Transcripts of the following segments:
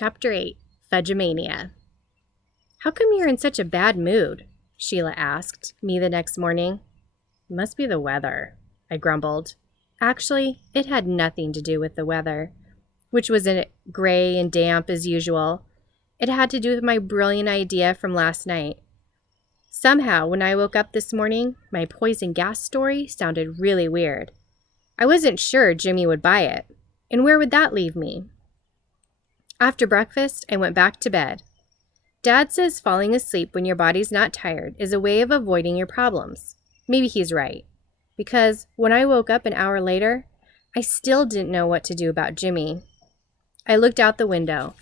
Chapter 8, Fudge-A-Mania. "How come you're in such a bad mood?" Sheila asked me the next morning. "It must be the weather," I grumbled. Actually, it had nothing to do with the weather, which was gray and damp as usual. It had to do with my brilliant idea from last night. Somehow, when I woke up this morning, my poison gas story sounded really weird. I wasn't sure Jimmy would buy it, and where would that leave me? After breakfast, I went back to bed. Dad says falling asleep when your body's not tired is a way of avoiding your problems. Maybe he's right, because when I woke up an hour later, I still didn't know what to do about Jimmy. I looked out the window.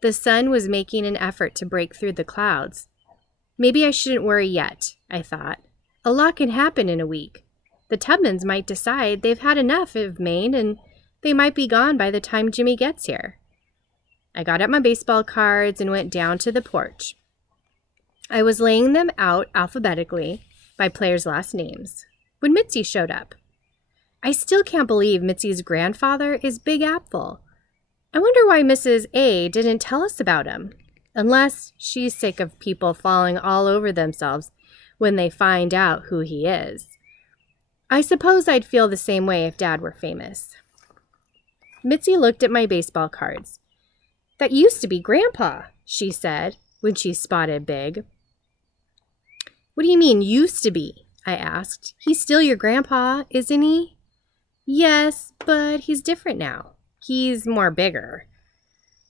The sun was making an effort to break through the clouds. Maybe I shouldn't worry yet, I thought. A lot can happen in a week. The Tubmans might decide they've had enough of Maine and they might be gone by the time Jimmy gets here. I got out my baseball cards and went down to the porch. I was laying them out alphabetically by players' last names when Mitzi showed up. I still can't believe Mitzi's grandfather is Big Apple. I wonder why Mrs. A didn't tell us about him, unless she's sick of people falling all over themselves when they find out who he is. I suppose I'd feel the same way if Dad were famous. Mitzi looked at my baseball cards. "That used to be Grandpa," she said when she spotted Big. "What do you mean, used to be?" I asked. "He's still your grandpa, isn't he?" "Yes, but he's different now. He's more bigger."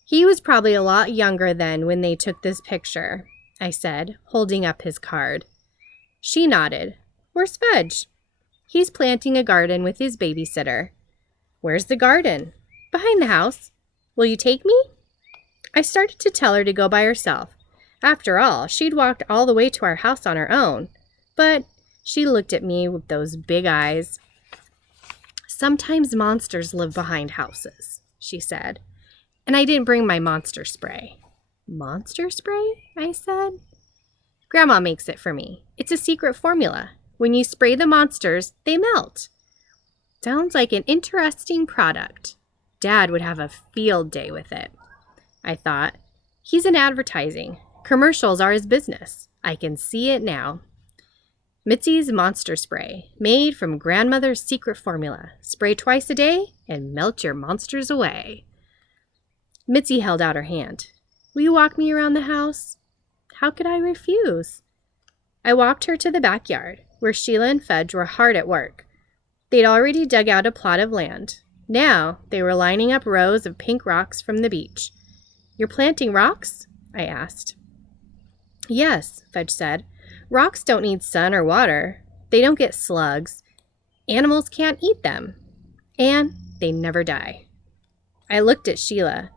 "He was probably a lot younger then when they took this picture," I said, holding up his card. She nodded. "Where's Fudge?" "He's planting a garden with his babysitter." "Where's the garden?" "Behind the house. Will you take me?" I started to tell her to go by herself. After all, she'd walked all the way to our house on her own. But she looked at me with those big eyes. "Sometimes monsters live behind houses," she said. "And I didn't bring my monster spray." "Monster spray?" I said. "Grandma makes it for me. It's a secret formula. When you spray the monsters, they melt." Sounds like an interesting product. Dad would have a field day with it. I thought, he's in advertising. Commercials are his business. I can see it now. Mitzi's monster spray, made from grandmother's secret formula. Spray twice a day and melt your monsters away. Mitzi held out her hand. "Will you walk me around the house?" How could I refuse? I walked her to the backyard, where Sheila and Fudge were hard at work. They'd already dug out a plot of land. Now they were lining up rows of pink rocks from the beach. "You're planting rocks?" I asked. "Yes," Fudge said. "Rocks don't need sun or water. They don't get slugs. Animals can't eat them. And they never die." I looked at Sheila.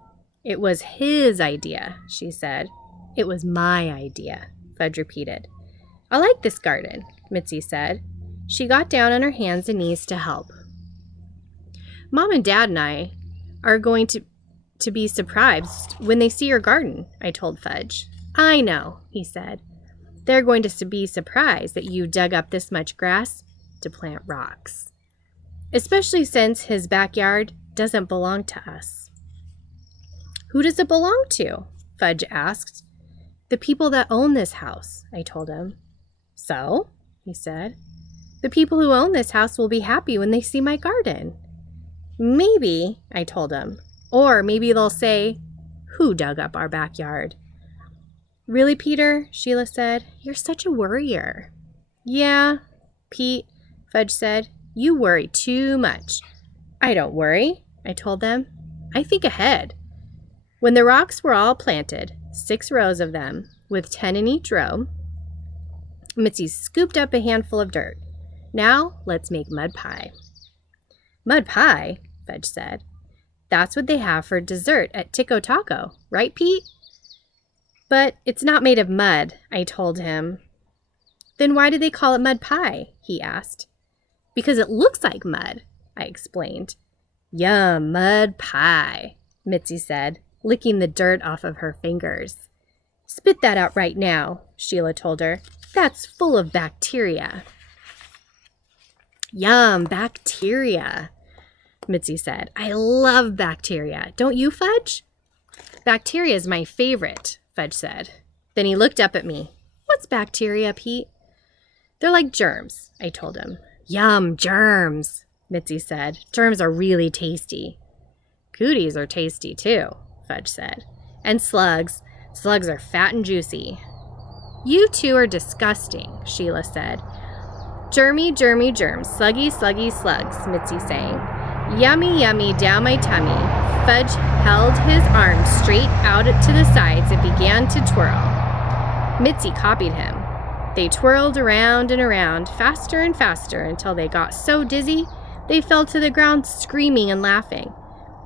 "It was his idea," she said. "It was my idea," Fudge repeated. "I like this garden," Mitzi said. She got down on her hands and knees to help. "Mom and Dad and I are going to be surprised when they see your garden," I told Fudge. "I know," he said. "They're going to be surprised that you dug up this much grass to plant rocks. Especially since his backyard doesn't belong to us." "Who does it belong to?" Fudge asked. "The people that own this house," I told him. "So?" he said. "The people who own this house will be happy when they see my garden." "Maybe," I told him. "Or maybe they'll say, 'Who dug up our backyard?'" "Really, Peter?" Sheila said. "You're such a worrier." "Yeah, Pete," Fudge said. "You worry too much." "I don't worry," I told them. "I think ahead." When the rocks were all planted, 6 rows of them, with 10 in each row, Mitzi scooped up a handful of dirt. "Now, let's make mud pie." "Mud pie?" Fudge said. "That's what they have for dessert at Tico Taco, right, Pete?" "But it's not made of mud," I told him. "Then why do they call it mud pie?" he asked. "Because it looks like mud," I explained. "Yum, mud pie," Mitzi said, licking the dirt off of her fingers. "Spit that out right now," Sheila told her. "That's full of bacteria." "Yum, bacteria," Mitzi said. "I love bacteria. Don't you, Fudge?" Bacteria is my favorite, Fudge said. Then he looked up at me. What's bacteria, Pete? They're like germs, I told him. Yum, germs, Mitzi said. Germs are really tasty. Cooties are tasty too, Fudge said. And slugs. Slugs are fat and juicy. You two are disgusting, Sheila said. Germy, germy, germs. Sluggy, sluggy, slugs, Mitzi sang. Yummy, yummy, down my tummy. Fudge held his arms straight out to the sides and began to twirl. Mitzi copied him. They twirled around and around, faster and faster, until they got so dizzy they fell to the ground screaming and laughing.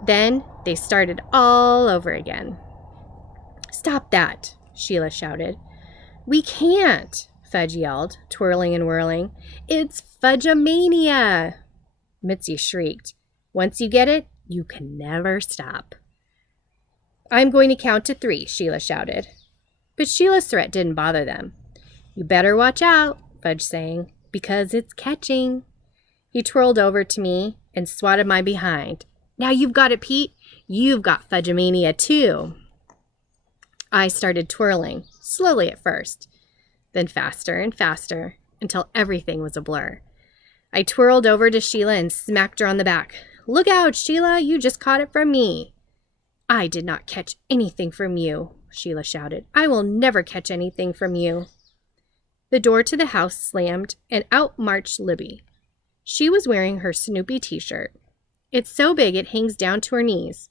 Then they started all over again. Stop that, Sheila shouted. We can't, Fudge yelled, twirling and whirling. It's Fudge-A-Mania! Mitzi shrieked. Once you get it, you can never stop. I'm going to count to 3, Sheila shouted. But Sheila's threat didn't bother them. You better watch out, Fudge sang, because it's catching. He twirled over to me and swatted my behind. Now you've got it, Pete. You've got Fudge-A-Mania too. I started twirling, slowly at first, then faster and faster, until everything was a blur. I twirled over to Sheila and smacked her on the back. Look out, Sheila, you just caught it from me. I did not catch anything from you, Sheila shouted. I will never catch anything from you. The door to the house slammed, and out marched Libby. She was wearing her Snoopy t-shirt. It's so big it hangs down to her knees.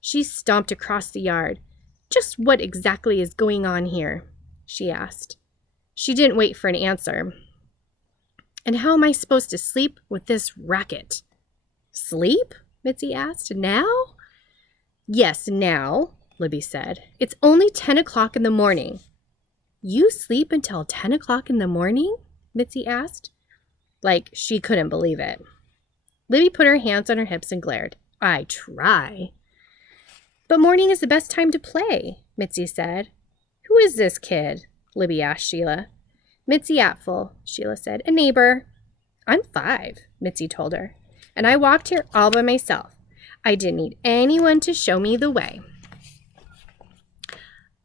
She stomped across the yard. Just what exactly is going on here? She asked. She didn't wait for an answer. And how am I supposed to sleep with this racket? Sleep? Mitzi asked. Now? Yes, now, Libby said. It's only 10 o'clock in the morning. You sleep until 10 o'clock in the morning? Mitzi asked. Like she couldn't believe it. Libby put her hands on her hips and glared. I try. But morning is the best time to play, Mitzi said. Who is this kid? Libby asked Sheila. Mitzi Apfel, Sheila said. A neighbor. I'm 5, Mitzi told her. And I walked here all by myself. I didn't need anyone to show me the way.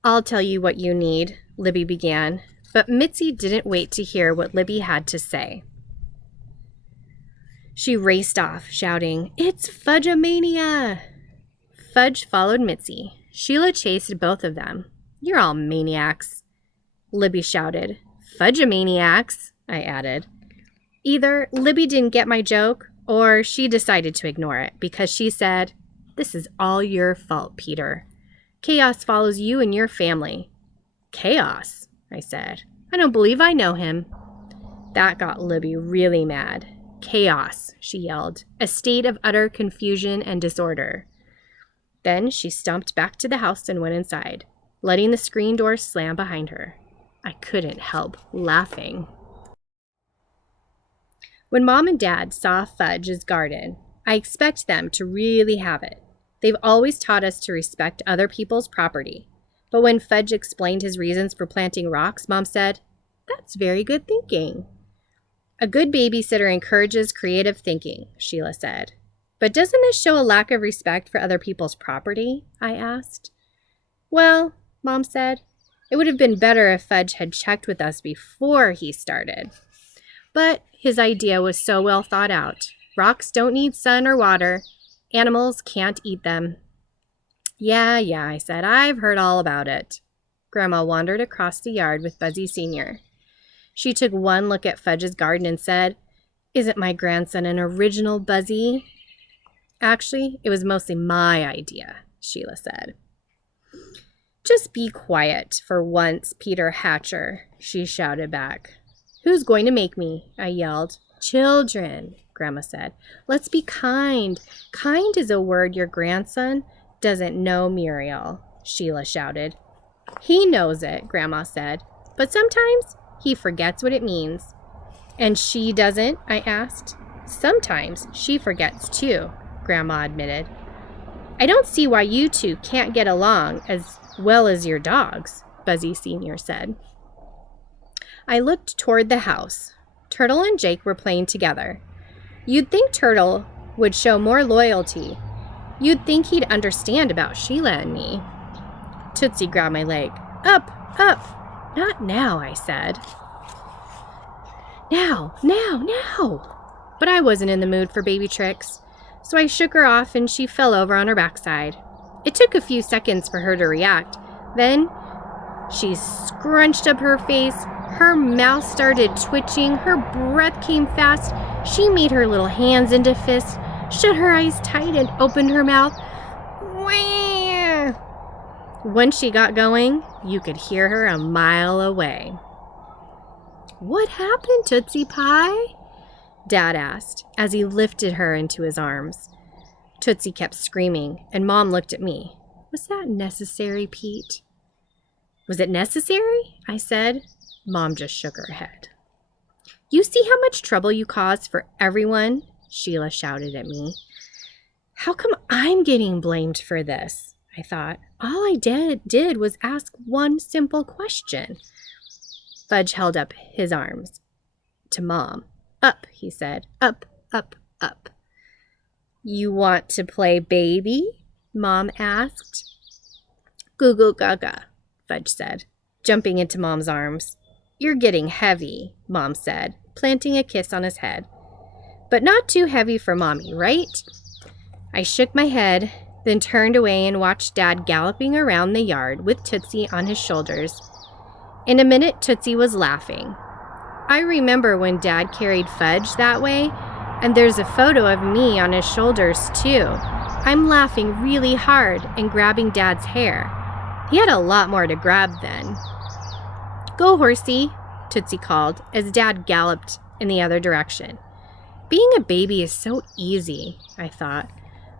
I'll tell you what you need, Libby began, but Mitzi didn't wait to hear what Libby had to say. She raced off, shouting, It's Fudge-A-Mania! Fudge followed Mitzi. Sheila chased both of them. You're all maniacs, Libby shouted. Fudge-A-Maniacs, I added. Either Libby didn't get my joke, or she decided to ignore it because she said, This is all your fault, Peter. Chaos follows you and your family. Chaos, I said. I don't believe I know him. That got Libby really mad. Chaos, she yelled, a state of utter confusion and disorder. Then she stomped back to the house and went inside, letting the screen door slam behind her. I couldn't help laughing. When Mom and Dad saw Fudge's garden, I expect them to really have it. They've always taught us to respect other people's property. But when Fudge explained his reasons for planting rocks, Mom said, That's very good thinking. A good babysitter encourages creative thinking, Sheila said. But doesn't this show a lack of respect for other people's property? I asked. Well, Mom said, it would have been better if Fudge had checked with us before he started. But his idea was so well thought out. Rocks don't need sun or water. Animals can't eat them. Yeah, I said. I've heard all about it. Grandma wandered across the yard with Buzzy Sr. She took one look at Fudge's garden and said, Isn't my grandson an original, Buzzy? Actually, it was mostly my idea, Sheila said. Just be quiet for once, Peter Hatcher, she shouted back. Who's going to make me? I yelled. Children, Grandma said. Let's be kind. Kind is a word your grandson doesn't know, Muriel, Sheila shouted. He knows it, Grandma said, but sometimes he forgets what it means. And she doesn't? I asked. Sometimes she forgets too, Grandma admitted. I don't see why you two can't get along as well as your dogs, Buzzy Sr. said. I looked toward the house. Turtle and Jake were playing together. You'd think Turtle would show more loyalty. You'd think he'd understand about Sheila and me. Tootsie grabbed my leg. Up, up. Not now, I said. Now. But I wasn't in the mood for baby tricks, so I shook her off and she fell over on her backside. It took a few seconds for her to react. Then she scrunched up her face, her mouth started twitching, her breath came fast. She made her little hands into fists, shut her eyes tight and opened her mouth. Wah! Once she got going, you could hear her a mile away. What happened, Tootsie Pie? Dad asked as he lifted her into his arms. Tootsie kept screaming, and Mom looked at me. Was that necessary, Pete? Was it necessary? I said. Mom just shook her head. You see how much trouble you cause for everyone? Sheila shouted at me. How come I'm getting blamed for this? I thought. All I did was ask one simple question. Fudge held up his arms to Mom. Up, he said. Up, up, up. You want to play baby? Mom asked. Goo goo gaga, Fudge said, jumping into Mom's arms. You're getting heavy, Mom said, planting a kiss on his head. But not too heavy for Mommy, right? I shook my head, then turned away and watched Dad galloping around the yard with Tootsie on his shoulders. In a minute, Tootsie was laughing. I remember when Dad carried Fudge that way, and there's a photo of me on his shoulders, too. I'm laughing really hard and grabbing Dad's hair. He had a lot more to grab then. Go, horsey, Tootsie called as Dad galloped in the other direction. Being a baby is so easy, I thought.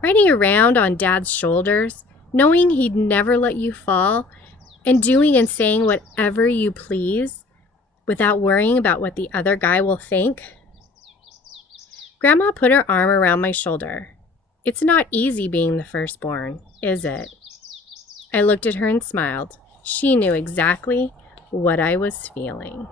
Riding around on Dad's shoulders, knowing he'd never let you fall, and doing and saying whatever you please without worrying about what the other guy will think. Grandma put her arm around my shoulder. It's not easy being the firstborn, is it? I looked at her and smiled. She knew exactly what I was feeling.